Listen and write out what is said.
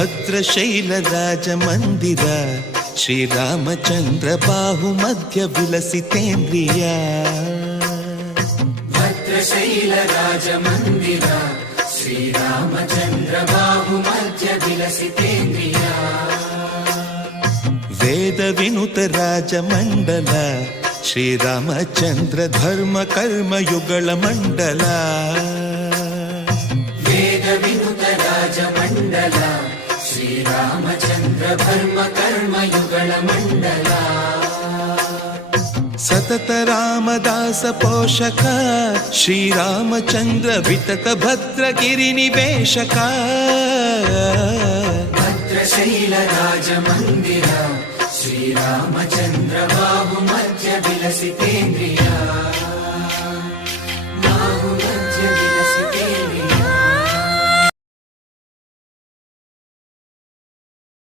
ಭದ್ರಶೈಲ ರಾಜ ಮಂದಿರ ಶ್ರೀರಾಮಚಂದ್ರ ಬಾಹು ಮಧ್ಯ ವಿಲಸಿತೇಂದ್ರಿಯ. ಭದ್ರಶೈಲ ರಾಜ ಮಂದಿರ ಶ್ರೀರಾಮಚಂದ್ರ ಬಾಹು ಮಧ್ಯ ವಿಲಸಿತೇಂದ್ರಿಯ. ವೇದ ವಿನುತ ರಾಜ ಮಂಡಲ ಶ್ರೀರಾಮಚಂದ್ರ ಧರ್ಮ ಕರ್ಮ ಯುಗಳ ಮಂಡಲ. ವೇದ ವಿನುತ ರಾಜ ಮಂಡಲ ಶ್ರೀರಾಮಚಂದ್ರ ಧರ್ಮ ಕರ್ಮ ಯುಗಳ ಮಂಡಲ. ಸತತ ರಾಮದಾಸ ಪೋಷಕ ಶ್ರೀರಾಮಚಂದ್ರ ವಿತತ ಭದ್ರಗಿರಿ ನಿವೇಶಕ. ಭದ್ರಶೈಲ ರಾಜ ಮಂದಿರ ಶ್ರೀರಾಮಚಂದ್ರ ಬಾಹು ಮಧ್ಯ ವಿಲಸಿತೇಂದ್ರಿಯ.